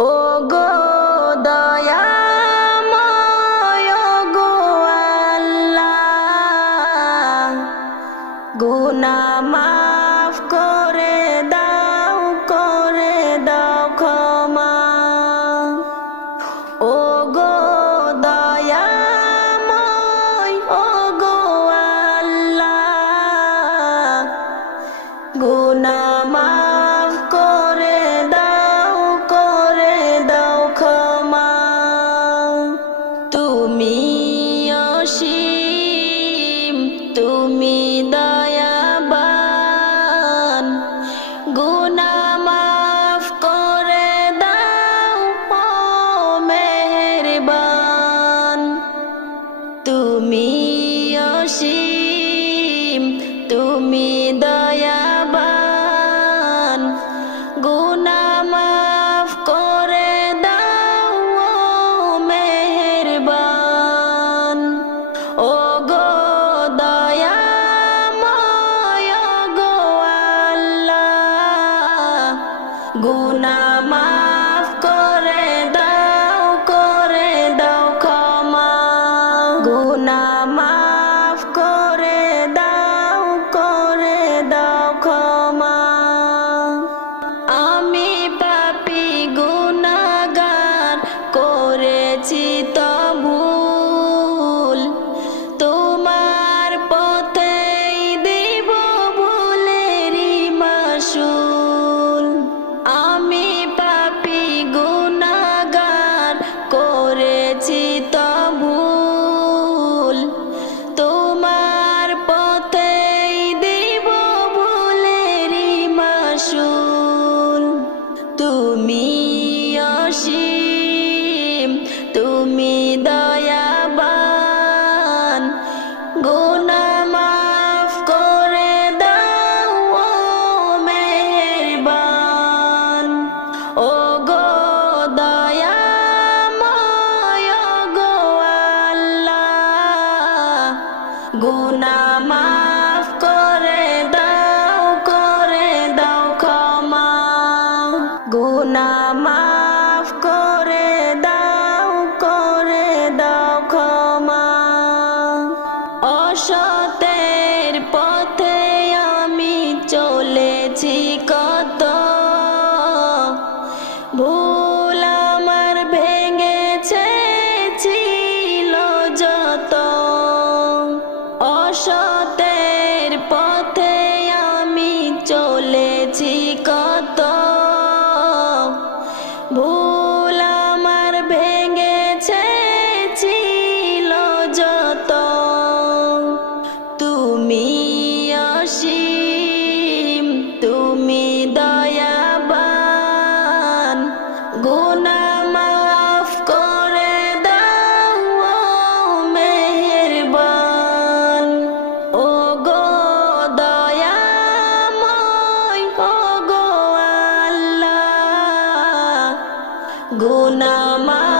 ও গো দয়া গো আল্লাহ গুনামা তুমি দয়াবান। গুনা মাফ করে দাও ও মেহেরবান। তুমি অসীম তুমি দয়াবান। গুনা গুনামা গুনা মাফ করে দাও করে দাও ক্ষমা। গুনা মাফ করে দাও করে দাও ক্ষমা। অস গুনামা